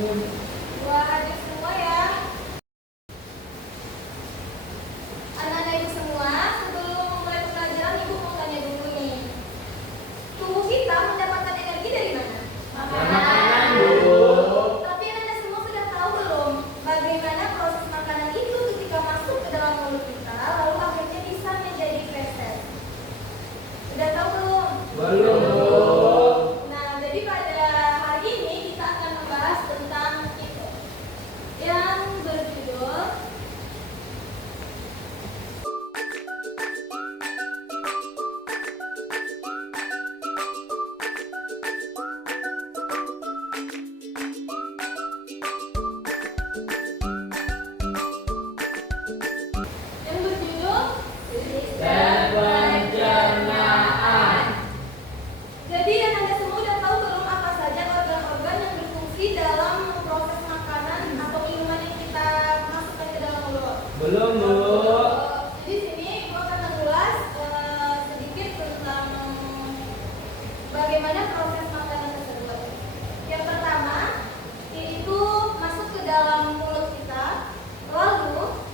Buat adik semua ya. Anak-anak ibu semua, sebelum memulai pelajaran ibu mau tanya dulu nih. Tubuh kita mendapatkan energi dari mana? Makanan, Bu. Tapi anak-anak semua sudah tahu belum bagaimana proses makanan itu ketika masuk ke dalam mulut kita lalu akhirnya bisa menjadi feses? Sudah tahu belum? Belum, Bu. Nah, jadi pada hari ini kita akan membahas tentang itu yang berjudul Dan pencernaan. Jadi Anda semua sudah tahu belum apa saja organ-organ yang berfungsi dalam proses makanan atau minuman yang kita masukkan ke dalam mulut? Belum, Bu. Jadi sini Ibu akan mengulas sedikit tentang bagaimana proses makanan tersebut. Yang pertama, yaitu masuk ke dalam mulut kita. Lalu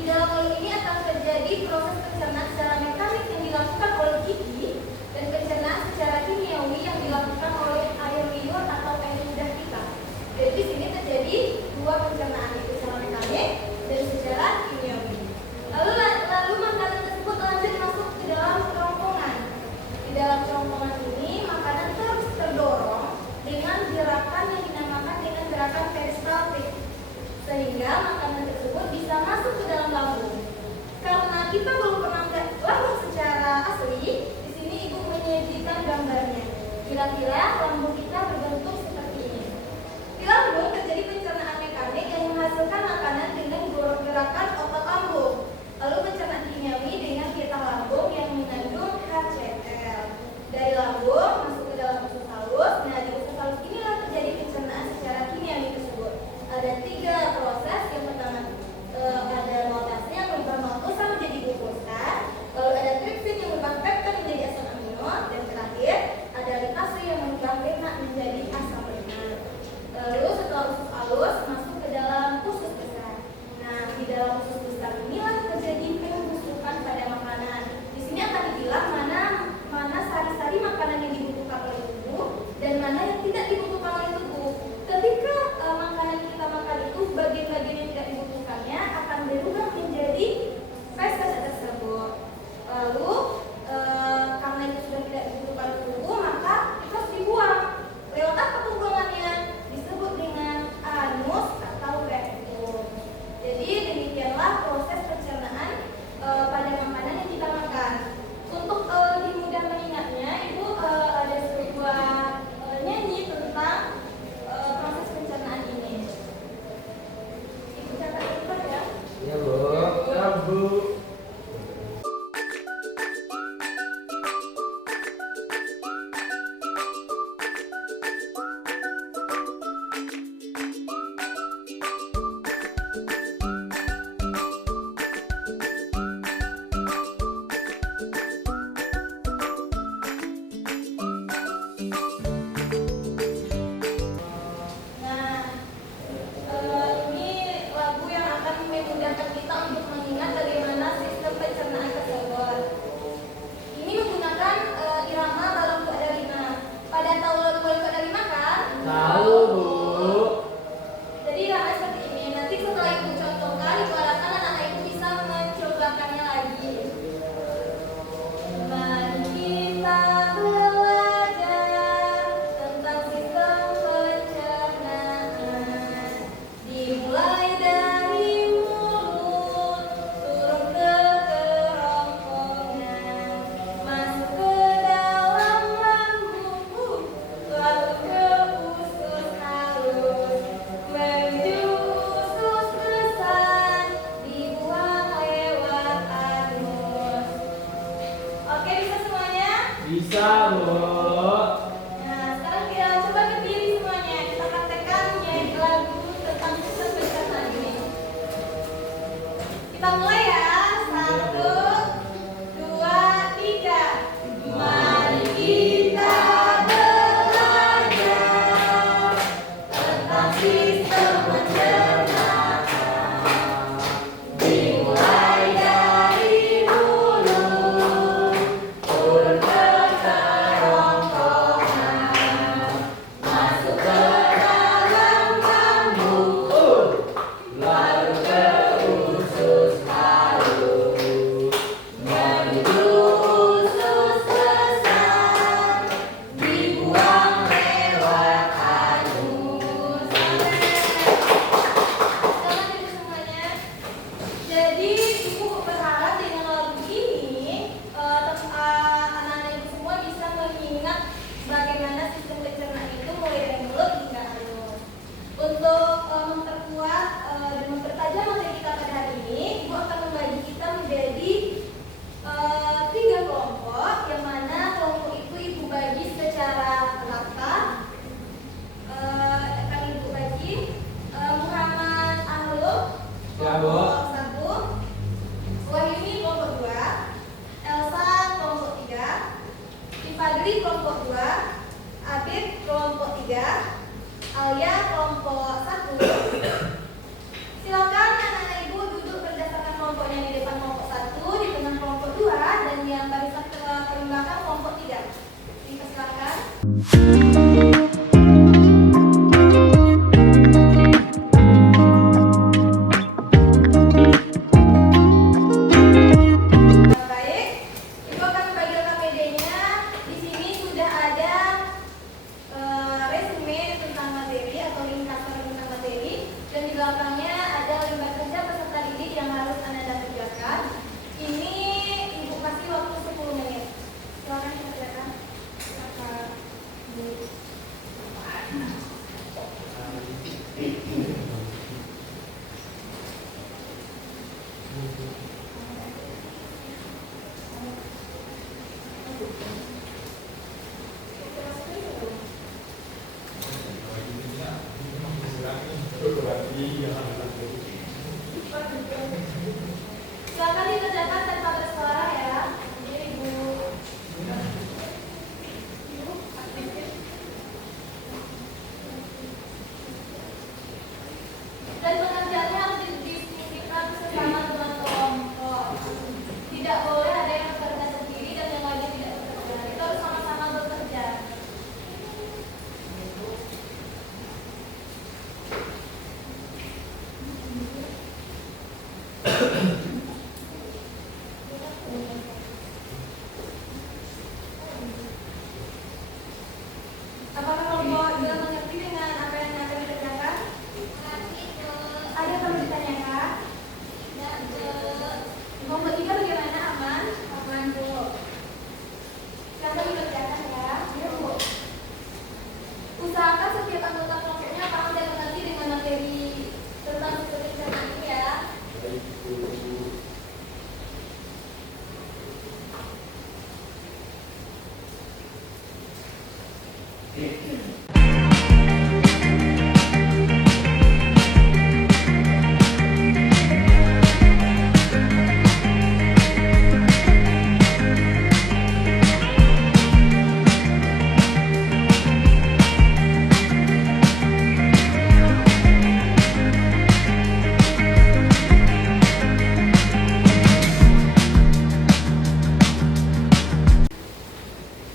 di dalam mulut ini akan terjadi proses pencernaan secara mekanik yang dilakukan oleh gigi dan pencernaan secara kimiawi yang dilakukan oleh air liur atau air lidah kita. Jadi di sini terjadi dua pencernaan, yaitu secara mekanik dan secara kimiawi. Lalu makanan tersebut lanjut masuk ke dalam kerongkongan. Di dalam kerongkongan ini makanan terus terdorong dengan gerakan yang dinamakan dengan gerakan peristaltik, sehingga makanan tersebut bisa masuk ke dalam lambung. Karena kita belum pernah melihat lambung secara asli, di sini Ibu menyajikan gambarnya. Kira-kira lambung kita berbentuk seperti ini. Di lambung terjadi pencernaan mekanik yang menghasilkan makanan dengan gerakan otot lambung. Lalu pencernaan kimiawi dengan pita lambung yang mengandung HCl. Dari lambung masuk ke dalam usus halus. Nah, di usus halus inilah terjadi pencernaan secara kimiawi tersebut. Ada 3 proses. Yang pertama ada maltase yang mengubah maltosa menjadi glukosa, lalu ada tripsin yang mengubah peptid menjadi asam amino, dan terakhir ada litase yang mengubah lemak menjadi asam Untuk memperkuat dan mempertajam materi kita pada hari ini, Ibu akan membagi kita menjadi 3 kelompok, yang mana kelompok itu Ibu bagi secara rata. Akan Ibu bagi Muhammad Ahlul kelompok 1, Wahyuni kelompok 2, Elsa kelompok 3, Ifadri kelompok 2, Abid kelompok 3, Alia kelompok 1. Silakan anak-anak Ibu duduk berdasarkan kelompoknya di depan kelompok 1, di tengah kelompok 2, dan yang barisan paling belakang kelompok 3. Silakan. Silakan dikerjakan tanpa bersuara ya. Jadi Ibu. Dan pengerjaannya harus didiskusikan sesama dengan kelompok. Tidak boleh ada yang bekerja sendiri dan yang lainnya tidak bekerja. Itu harus sama-sama bekerja. Apakah kelompok sudah mengerti dengan apa yang akan dikerjakan? Ada yang perlu ditanyakan? Kelompok 3 bagaimana? Aman? Aman, Bu. Silakan dikerjakan ya. Ya, Bu. Usahakan setiap anggota kelompoknya paham dan mengerti dengan materi tentang kerjaan ini ya.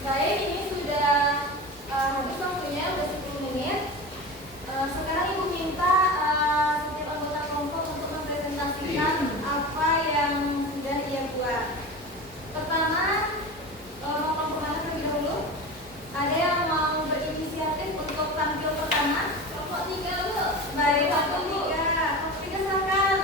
Baik, ini sudah habis waktunya, sudah 10 menit. Sekarang Ibu minta setiap anggota kelompok untuk mempresentasikan apa yang sudah ia buat. Pertama, mau kelompok mana terlebih dahulu? Ada yang mau berinisiatif untuk tampil pertama? Kelompok 3 dulu. Baik, kelompok 3. Kelompok 3 silakan.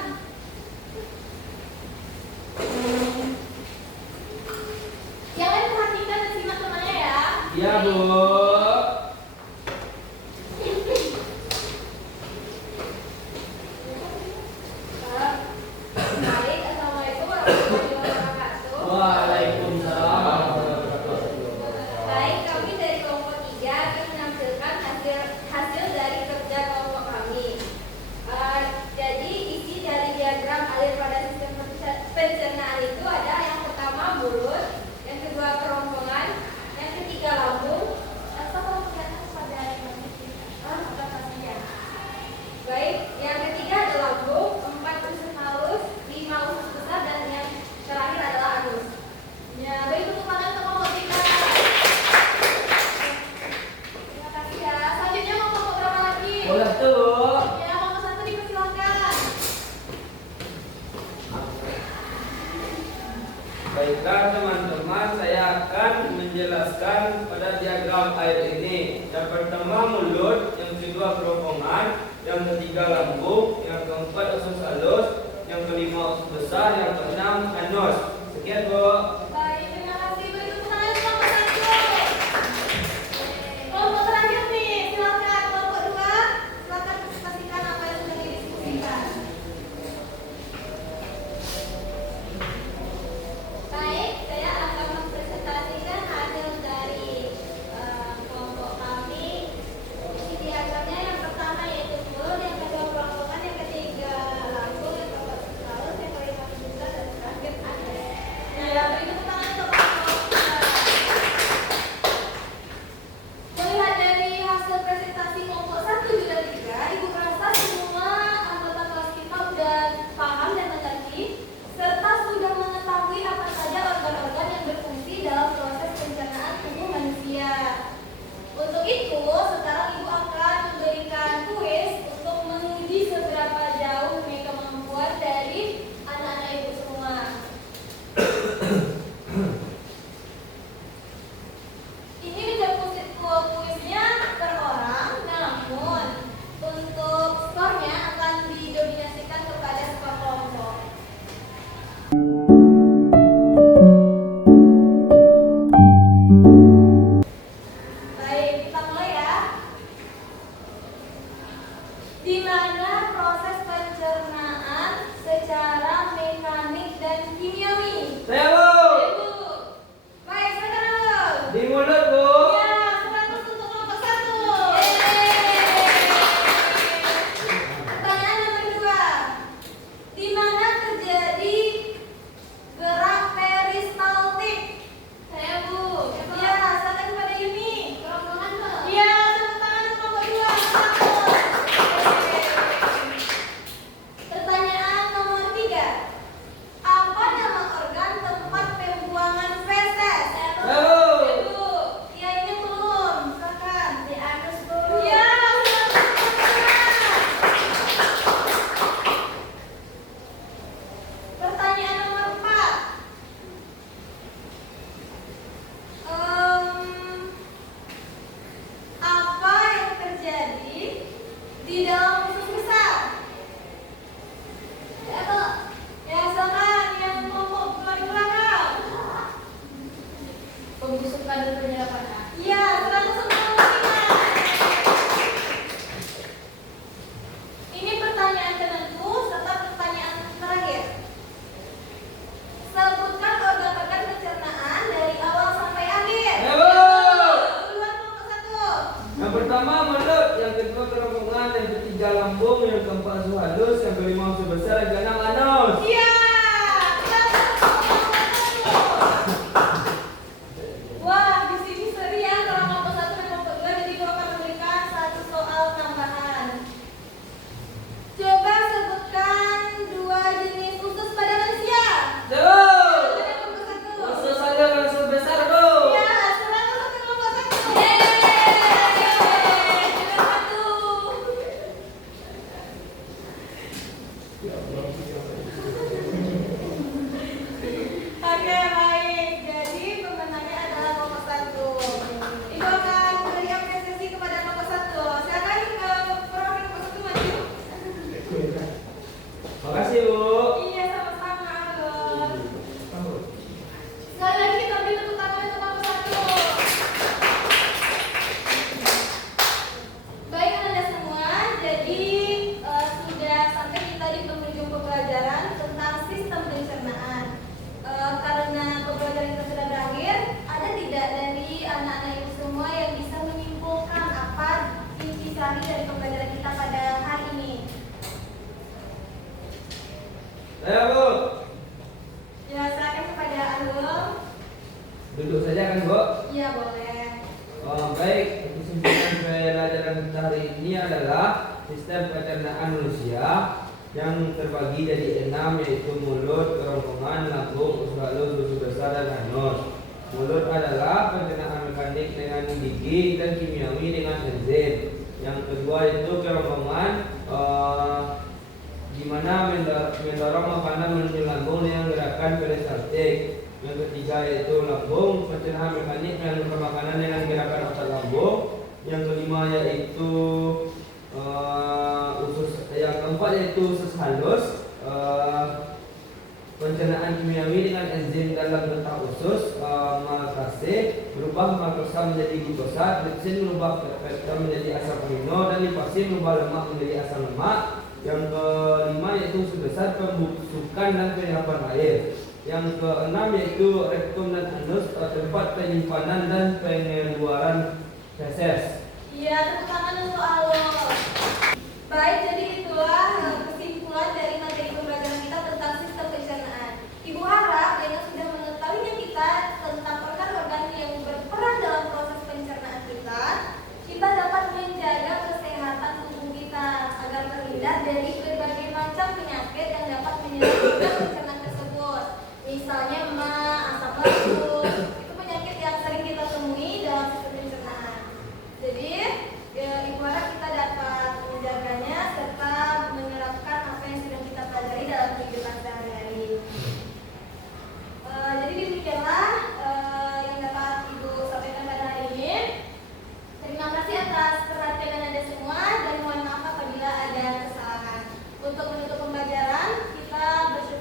Yang lain perhatikan dan simak temannya ya. Iya, Bu. Baik, assalamualaikum warahmatullahi wabarakatuh. Waalaikumsalam. Baik, kami dari kelompok 3 akan menampilkan hasil dari kerja kelompok kami. Jadi isi dari diagram alir pada sistem pencernaan itu ada yang pertama mulut, yang kedua kerongkongan, yang ketiga lambung. Atau kalau kelihatan pada apa pastinya. Baik, yang ketiga adalah lambung, 4 usus halus, 5 usus besar, dan yang terakhir adalah anus. Ya, baik, tepuk tangan untuk kelompok 3. Terima kasih ya. Selanjutnya mau kelompok berapa lagi? Boleh tuh. Ya, kelompok 1 dipersilakan. Baiklah teman-teman, saya akan menjelaskan pada diagram air ini. Yang pertama mulut, yang kedua kerongkongan, yang ketiga lambung, yang keempat usus halus, yang kelima usus besar, yang keenam anus. Sekian, Bu. Baik, terima kasih. Beri tepuk tangan untuk kelompok 1. Kelompok terakhir nih, silakan kelompok 2. Silakan di mana proses pencernaan secara mekanik dan kimiawi. Saya Bu. Ibu. Baik, silakan dulu. Di mulut Bu. Ya, 100 untuk kelompok 1. Pertanyaan nomor 2. Di mana terjadi gerak peristaltik? Saya Bu. Ya, silakan kepada Yuni. Kerongkongan Bu. Ya, tepuk tangan untuk kelompok 2. Pertanyaan nomor 3. Apa nama organ tempat pembuangan feses? Saya Bu. Ibu, ya ini belum. Silakan. Di anus Bu. Ya, pertanyaan nomor 4. Apa yang terjadi di dalam usus besar? Ya, Bu. Ya, silakan yang kelompok paling belakang. Pembusukan dan penyerapan. Iya, 145. Ini pertanyaan penentu serta pertanyaan terakhir. Sebutkan organ-organ pencernaan dari awal sampai akhir. Ya, Bu. Duluan kelompok 1. Yang pertama mulut, yang kedua kerongkongan, yang ketiga lambung, yang keempat usus halus, yang kelima usus besar, yang keenam anus. Iya. Wah, di sini seri ya kalau kelompok 1 dan kelompok 2, jadi gua akan memberikan satu soal tambahan. Coba sebutkan 2 jenis usus pada manusia. Saya Bu. Dari kelompok 1. Usus halus dan usus besar Bu. Iya, 100 untuk kelompok 1. Yeay, juara 1. Oke, baik. Jadi pemenangnya adalah kelompok 1. Ibu akan beri apresiasi kepada kelompok 1. Silakan ke perwakilan kelompok 1 maju. Makasih Bu. Iya, sama-sama, Anggun. Sekali lagi kita beri tepuk tangan untuk kelompok 1. Baik Anda semua, jadi sudah sampai kita di penghujung pembelajaran tentang sistem pencernaan. Karena pembelajaran kita sudah berakhir, ada tidak dari anak-anak ibu semua yang bisa menyimpulkan apa intisari dari pembelajaran kita pada hari ini? Saya Bu. Ya, silakan kepada Anul. Duduk saja kan Bu. Iya, boleh. Baik, kesimpulan pelajaran kita hari ini adalah sistem pencernaan manusia yang terbagi jadi 6, yaitu mulut, kerongkongan, lambung, usus halus, usus besar, dan anus. Mulut adalah pencernaan mekanik dengan gigi dan kimiawi dengan enzim. Yang kedua itu kerongkongan, di mana mendorong makanan menuju lambung dengan gerakan peristaltik. Yang ketiga yaitu lambung, pencernaan mekanik menyalurkan makanan dengan gerakan otot lambung. Yang kelima yaitu yang keempat yaitu usus halus, pencernaan kimiawi dengan enzim dalam getah usus, maltase berubah makrosa menjadi glukosa, tripsin berubah peptida menjadi asam amino, dan lipasin berubah lemak menjadi asam lemak. Yang kelima yaitu usus besar, pembusukan dan penyerapan air. Yang keenam yaitu rektum dan anus, tempat penyimpanan dan pengeluaran feses. Iya, tepuk tangan untuk Alul. Baik, jadi itulah kesimpulan dari materi pembelajaran kita tentang sistem pencernaan. Ibu harap dengan sudah mengetahuinya kita tentang organ-organ yang berperan dalam proses pencernaan kita, kita dapat menjaga kesehatan tubuh kita agar terhindar dari berbagai macam penyakit yang dapat menyerang organ pencernaan tersebut. Misalnya asam lambung, itu penyakit yang sering kita temui dalam sistem pencernaan. Jadi, ibu harap kita dapat menjaganya serta menerapkan apa yang sudah kita pelajari dalam kehidupan sehari-hari. Jadi demikianlah yang dapat ibu sampaikan pada hari ini. Terima kasih atas perhatian Anda semua dan mohon maaf apabila ada kesalahan. Untuk menutup pembelajaran, kita bersyukur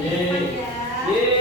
Yeay. Yeay.